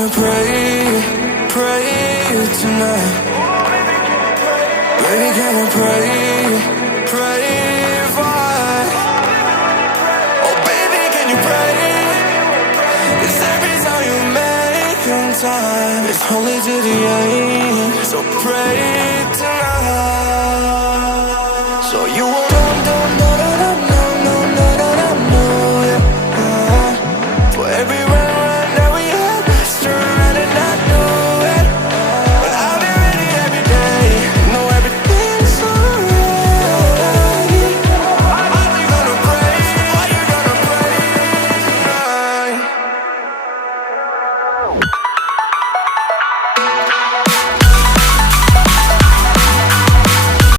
you pray, pray tonight? Baby, can you pray, pray for? Oh baby, can you pray? 'Cause every time you make in time, it's only to the end. So pray tonight.